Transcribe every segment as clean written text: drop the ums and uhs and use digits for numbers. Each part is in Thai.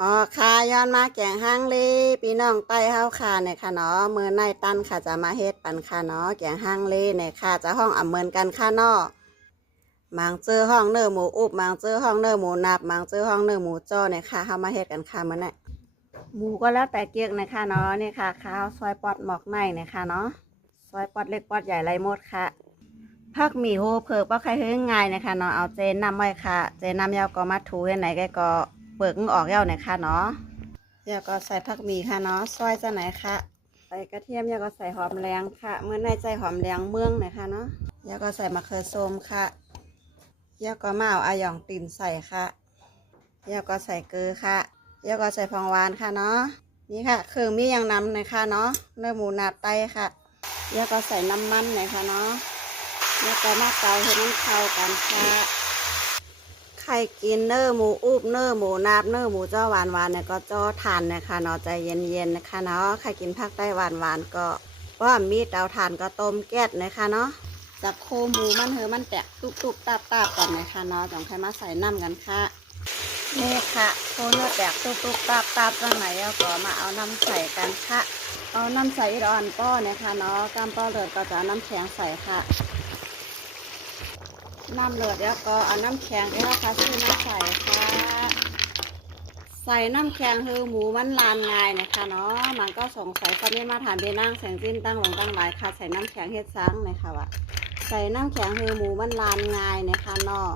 อ๋อค่ะย้อนมาแกงฮังเลพี่น้องใต้เฮาค่ะเนี่ยค่ะเนาะมือในตันค่ะจะมาเฮ็ดปันค่ะเนาะแกงฮังเลเนี่ยค่ะจะห้องอ่ำเหมือนกันค่ะเนาะมังเจอห้องเนื้อหมูอุบมังเจอห้องเนื้อหมูนับมังเจอห้องเนื้อหมูจ้อเนี่ยค่ะเฮามาเฮ็ดกันค่ะมื้อนี้หมูก็แล้วแต่เกียกนะคะเนาะนี่ค่ะข้าวซอยปอดหมอกในเนี่ยค่ะเนาะซอยปอดเล็กปอดใหญ่ไรหมดค่ะผักหมี่โฮเผือกบ่ใครเฮ็ดง่ายนะคะเนาะเอาเจนนำไว้ค่ะเจนนำยาวก็มาถูให้ไหนก็เปิกออกยาวเนี่ยค่ะเนาะ แล้วก็ใส่ผักหมี่ค่ะเนาะซอยจะไหนค่ะใส่กระเทียมแล้วก็ใส่หอมแดงค่ะเมื่อในใจหอมแดงเมืองหน่อยค่ะเนาะแล้วก็ใส่มะเขือส้มค่ะแล้วก็มาเอาอาหยองตีนใส่ค่ะแล้วก็ใส่เกลือค่ะแล้วก็ใส่ผงหวานค่ะเนาะนี่ค่ะเครื่องมีอย่างน้ำหน่อยค่ะเนาะเนื้อหมูนาไตค่ะแล้วก็ใส่น้ำมันหน่อยค่ะเนาะแล้วก็มาเตาให้มันเข้ากันค่ะใครกินเนื้อหมูอุบเนื้อหมูนาบเนื้อหมูจ้อหวานหวานเนี่ยก็จ้อทานนะคะเนาะใจเย็นๆนะคะเนาะใครกินภาคใต้หวานหวานก็ว่ามีเตาถ่านก็ต้มแก๊สนะคะเนาะจับโคหมูมันมันแตกตุบๆตาบๆก่อนนะคะเนาะจังใครมาใส่น้ำกันค่ะนี่ค่ะโคเนื้อแตกตุบๆตาบๆจังไหนแล้วก็มาเอาน้ำใส่กันค่ะเอาน้ำใส่อีอ่อนป้อนะคะเนาะกำป้อเลือดก็จะเอาน้ำแข็งใส่ค่ะน้ำเลือดแล้วก็เอาน้ำแข็งที่เราคัดซื้อมาใส่ค่ะใส่น้ำแข็งคือหมูมันลานง่ายนะคะเนาะมันก็สงสัยตอนนี้มาถามเบนั่งแสงจิ้นตั้งหลงตั้งหลายค่ะใส่น้ำแข็งเฮ็ดซังนะคะว่ะใส่น้ำแข็งคือหมูมันลานง่ายนะคะเนาะ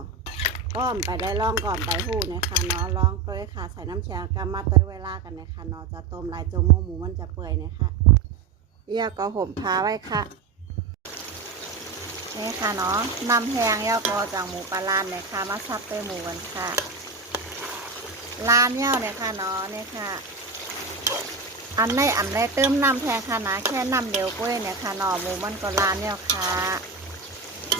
ก้อมไปได้ล่องก่อนไปหูนะคะเนาะล่องก็เลยค่ะใส่น้ำแข็งกำมาต้อยเวลากันนะคะเนาะจะต้มลายโจโมหมูมันจะเปื่อยนะคะเยี่ยก็ห่มผ้าไว้ค่ะนี่ค่ะเนาะน้ำแห้งแล้วก็จากหมูปลาลานเลยค่ะมาซับด้วยหมูกันค่ะลานเย้าเนี่ยค่ะเนาะเนี่ยค่ะอันในเติมน้ำแพงค่ะนะแค่น้ำเหลวกล้วยเนี่ยค่ะเนาะหมูมันก็ลานเนี่ยค่ะ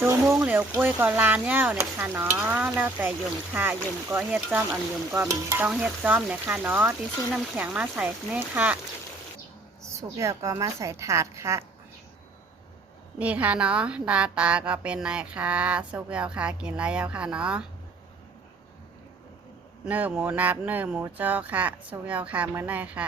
จูมุงเหลวกล้วยก็ลานเย้าเนี่ยค่ะเนาะแล้วแต่ยุ่มค่ะยุ่มก็เฮ็ดจ้อมอันยุ่มก็ต้องเฮ็ดจ้อมเนี่ยค่ะเนาะที่ซื้อน้ำแข็งมาใส่นี่ค่ะสุกแล้วก็มาใส่ถาดค่ะนี่ค่ะเนาะหน้าตาก็เป็นไงค่ะสุกแล้วค่ะกินแล้วค่ะเนาะเนื้อหมูนับเนื้อหมูจ้อค่ะสุกแล้วค่ะเมื่อไหร่ค่ะ